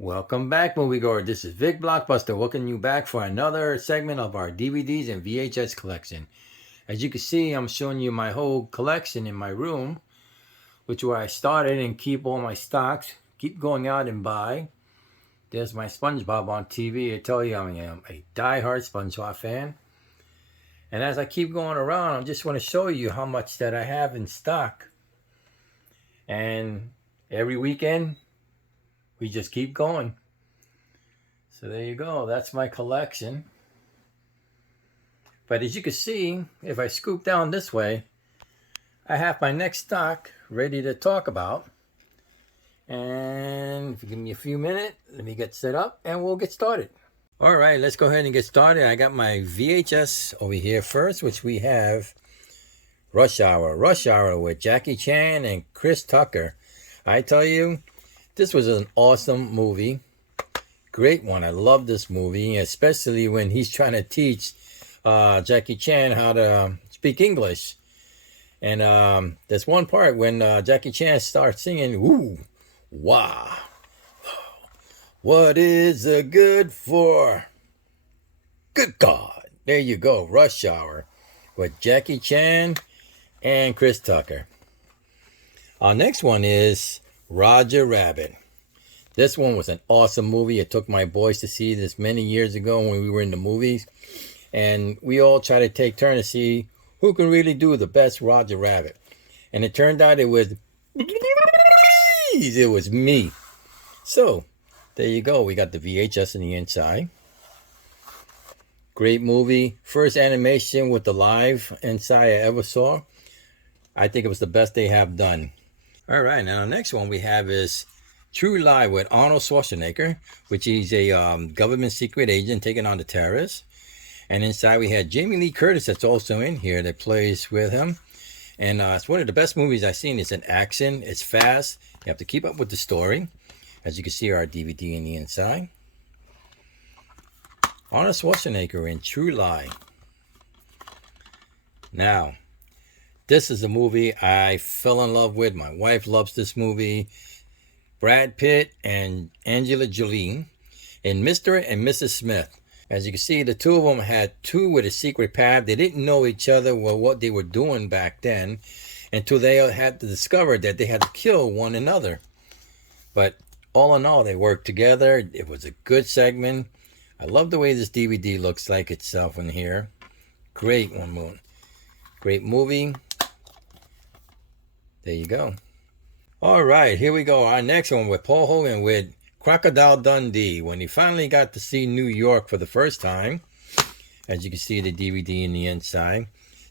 Welcome back, moviegoer. This is Vic Blockbuster. Welcoming you back for another segment of our DVDs and VHS collection. As you can see, I'm showing you my whole collection in my room, which is where I started and keep all my stocks. Keep going out and buy. There's my SpongeBob on TV. I tell you, I am a die-hard SpongeBob fan. And as I keep going around, I just want to show you how much that I have in stock. And every weekend, we just keep going. So there you go. That's my collection. But as you can see, if I scoop down this way, I have my next stock ready to talk about. And if you give me a few minutes, let me get set up and we'll get started. All right, let's go ahead and get started. I got my VHS over here first, which we have Rush Hour. Rush Hour with Jackie Chan and Chris Tucker. I tell you, this was an awesome movie. Great one. I love this movie, especially when he's trying to teach Jackie Chan how to speak English. And there's one part when Jackie Chan starts singing, "Ooh, wow, what is the good for?" Good God. There you go. Rush Hour with Jackie Chan and Chris Tucker. Our next one is Roger Rabbit. This one was an awesome movie. I took my boys to see this many years ago when we were in the movies. And we all tried to take turns to see who can really do the best Roger Rabbit. And it turned out it was me. So, there you go. We got the VHS in the inside. Great movie. First animation with the live inside I ever saw. I think it was the best they have done. All right, now the next one we have is True Lie with Arnold Schwarzenegger, which is a government secret agent taking on the terrorists. And inside we had Jamie Lee Curtis that's also in here that plays with him. And it's one of the best movies I've seen. It's an action, it's fast. You have to keep up with the story. As you can see, our DVD in the inside. Arnold Schwarzenegger in True Lie. Now, this is a movie I fell in love with. My wife loves this movie. Brad Pitt and Angela Jolie in Mr. and Mrs. Smith. As you can see, the two of them had two with a secret path. They didn't know each other or what they were doing back then until they had to discover that they had to kill one another. But all in all, they worked together. It was a good segment. I love the way this DVD looks like itself in here. Great one. Great movie. There you go. All right, here we go. Our next one with Paul Hogan with Crocodile Dundee. When he finally got to see New York for the first time. As you can see the DVD in the inside.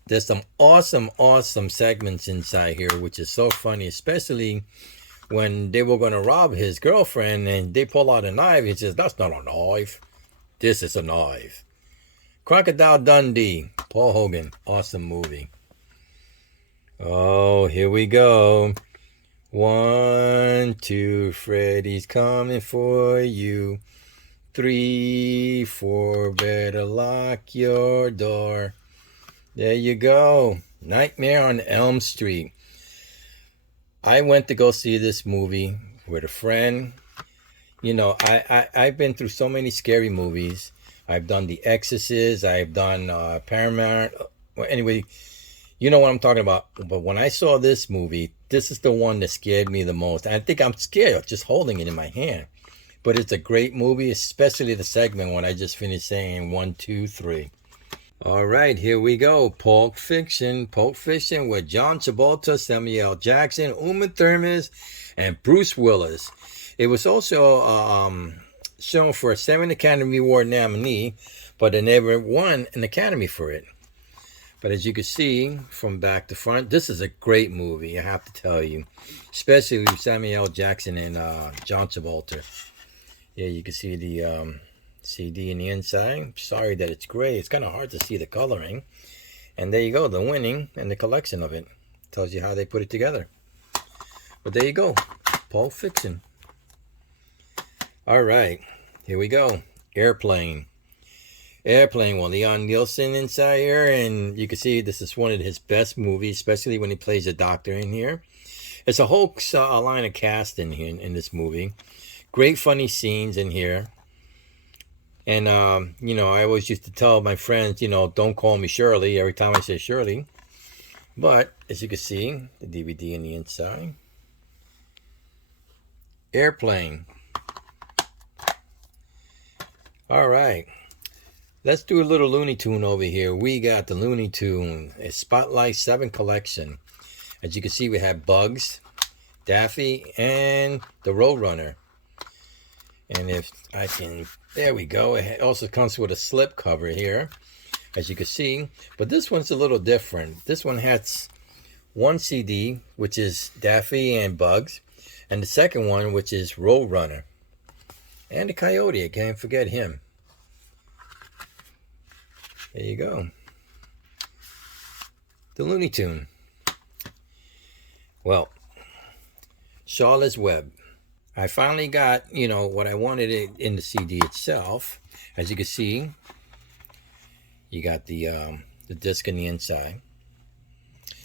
There's some awesome segments inside here, which is so funny. Especially when they were going to rob his girlfriend and they pull out a knife. He says, "That's not a knife. This is a knife." Crocodile Dundee. Paul Hogan. Awesome movie. Oh, here we go. 1, 2, Freddy's coming for you. 3, 4, better lock your door. There you go. Nightmare on Elm Street. I went to go see this movie with a friend. You know, I've been through so many scary movies. I've done The Exorcist. I've done Paramount. Well, anyway, you know what I'm talking about. But when I saw this movie, this is the one that scared me the most. I think I'm scared just holding it in my hand. But it's a great movie, especially the segment when I just finished saying 1, 2, 3. All right, here we go. Pulp Fiction. Pulp Fiction with John Travolta, Samuel L. Jackson, Uma Thurman, and Bruce Willis. It was also shown for a 7 Academy Award nominee, but they never won an Academy for it. But as you can see, from back to front, this is a great movie, I have to tell you. Especially with Samuel L. Jackson and John Travolta. Yeah, you can see the CD in the inside. Sorry that it's gray. It's kind of hard to see the coloring. And there you go, the winning and the collection of it. Tells you how they put it together. But there you go, Pulp Fiction. All right, here we go. Airplane. Well, Leon Nielsen inside here, and you can see this is one of his best movies, especially when he plays a doctor in here. It's a whole line of cast in here in this movie. Great funny scenes in here. And, I always used to tell my friends, don't call me Shirley every time I say Shirley. But, as you can see, the DVD on the inside. Airplane. All right. Let's do a little Looney Tune over here. We got the Looney Tune, a Spotlight 7 collection. As you can see, we have Bugs, Daffy, and the Roadrunner. And if I can, there we go. It also comes with a slip cover here, as you can see. But this one's a little different. This one has one CD, which is Daffy and Bugs, and the second one, which is Roadrunner. And the Coyote, I can't forget him. There you go. The Looney Tune. Well, Charlotte's Web. I finally got, what I wanted in the CD itself. As you can see, you got the disc on the inside.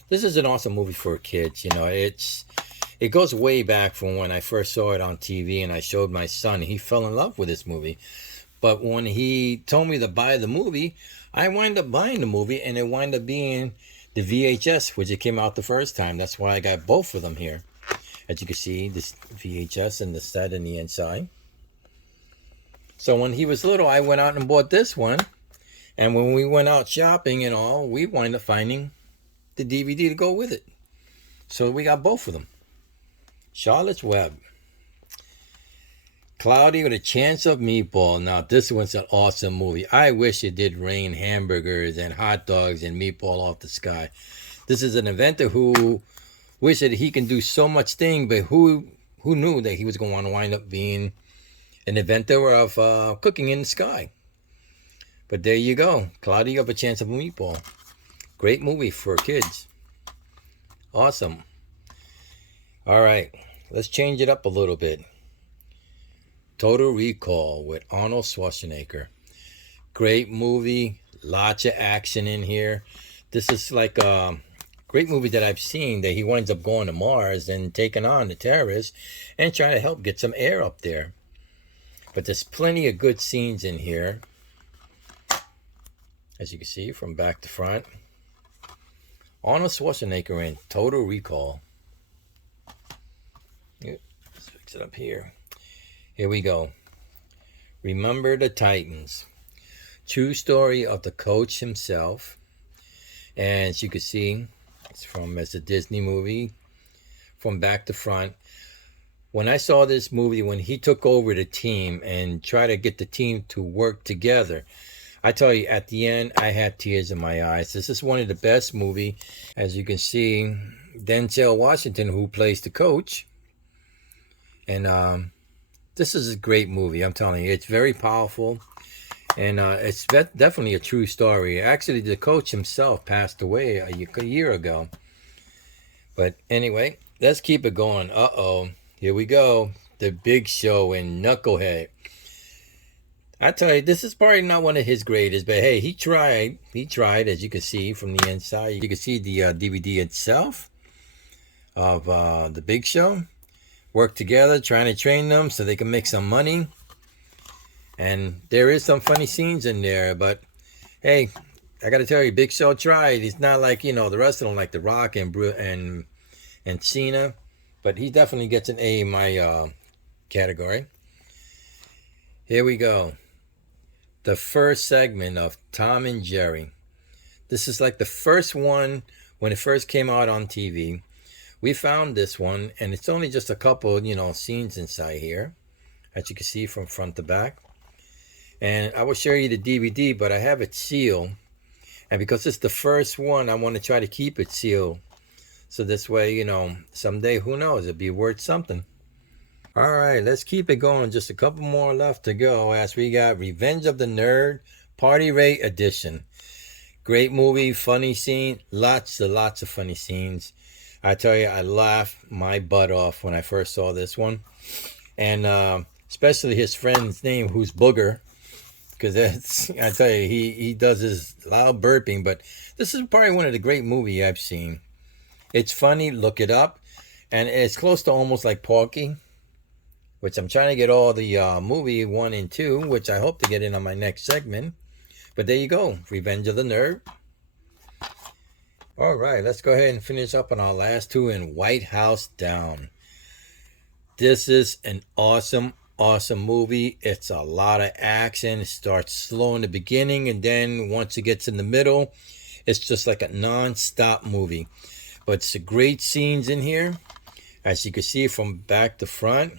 This is an awesome movie for kids. It goes way back from when I first saw it on TV and I showed my son. He fell in love with this movie. But when he told me to buy the movie, I wound up buying the movie, and it wound up being the VHS, which it came out the first time. That's why I got both of them here. As you can see, this VHS and the set in the inside. So when he was little, I went out and bought this one. And when we went out shopping and all, we wound up finding the DVD to go with it. So we got both of them. Charlotte's Web. Cloudy with a Chance of Meatball. Now, this one's an awesome movie. I wish it did rain hamburgers and hot dogs and meatball off the sky. This is an inventor who wished that he can do so much thing, but who knew that he was going to wind up being an inventor of cooking in the sky. But there you go. Cloudy with a Chance of Meatball. Great movie for kids. Awesome. All right. Let's change it up a little bit. Total Recall with Arnold Schwarzenegger. Great movie. Lots of action in here. This is like a great movie that I've seen, that he winds up going to Mars and taking on the terrorists and trying to help get some air up there. But there's plenty of good scenes in here, as you can see, from back to front. Arnold Schwarzenegger in Total Recall. Let's fix it up here. Here we go. Remember the Titans. True story of the coach himself. And as you can see, it's a Disney movie, from back to front. When I saw this movie, when he took over the team and tried to get the team to work together, I tell you, at the end, I had tears in my eyes. This is one of the best movies. As you can see, Denzel Washington, who plays the coach. And this is a great movie, I'm telling you. It's very powerful. And it's definitely a true story. Actually, the coach himself passed away a year ago. But anyway, let's keep it going. Uh-oh. Here we go. The Big Show in Knucklehead. I tell you, this is probably not one of his greatest, but hey, he tried. He tried, as you can see from the inside. You can see the DVD itself of The Big Show. Work together, trying to train them so they can make some money. And there is some funny scenes in there, but hey, I got to tell you, Big Show tried. He's not like, the rest of them, like The Rock and Cena, but he definitely gets an A in my category. Here we go. The first segment of Tom and Jerry. This is like the first one when it first came out on TV. We found this one, and it's only just a couple, scenes inside here, as you can see from front to back. And I will show you the DVD, but I have it sealed. And because it's the first one, I want to try to keep it sealed. So this way, someday, who knows, it'll be worth something. All right, let's keep it going. Just a couple more left to go as we got Revenge of the Nerd Party Rate Edition. Great movie, funny scene, lots of funny scenes. I tell you, I laughed my butt off when I first saw this one. And especially his friend's name, who's Booger. Because I tell you, he does his loud burping. But this is probably one of the great movies I've seen. It's funny, look it up. And it's close to almost like Porky, which I'm trying to get all the movie 1 and 2, which I hope to get in on my next segment. But there you go, Revenge of the Nerve. All right, let's go ahead and finish up on our last two in White House Down. This is an awesome movie. It's a lot of action. It starts slow in the beginning, and then once it gets in the middle, it's just like a non-stop movie. But it's great scenes in here, as you can see from back to front.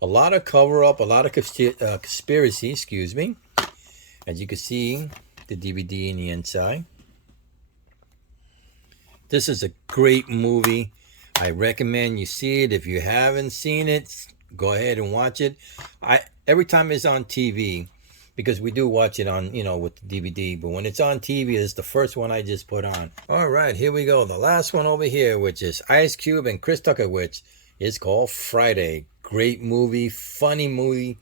A lot of cover-up, a lot of conspiracy, excuse me. As you can see, the DVD in the inside. This is a great movie. I recommend you see it. If you haven't seen it, go ahead and watch it. Every time it's on TV, because we do watch it on, with the DVD, but when it's on TV, it's the first one I just put on. All right, here we go. The last one over here, which is Ice Cube and Chris Tucker, which is called Friday. Great movie, funny movie.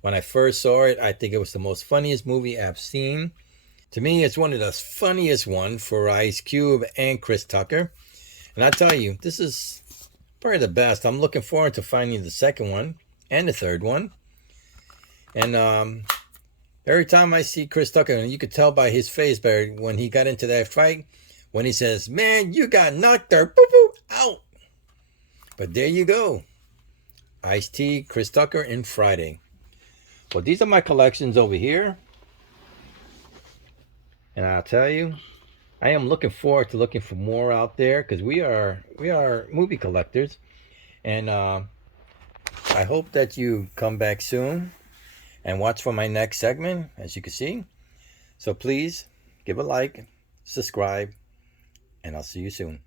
When I first saw it, I think it was the most funniest movie I've seen. To me, it's one of the funniest ones for Ice Cube and Chris Tucker. And I tell you, this is probably the best. I'm looking forward to finding the second one and the third one. And every time I see Chris Tucker, and you could tell by his face, Barry, when he got into that fight, when he says, "Man, you got knocked there, boop, boop, out." But there you go. Ice-T, Chris Tucker, and Friday. Well, these are my collections over here. And I'll tell you, I am looking forward to looking for more out there, because we are movie collectors. And I hope that you come back soon and watch for my next segment, as you can see. So please give a like, subscribe, and I'll see you soon.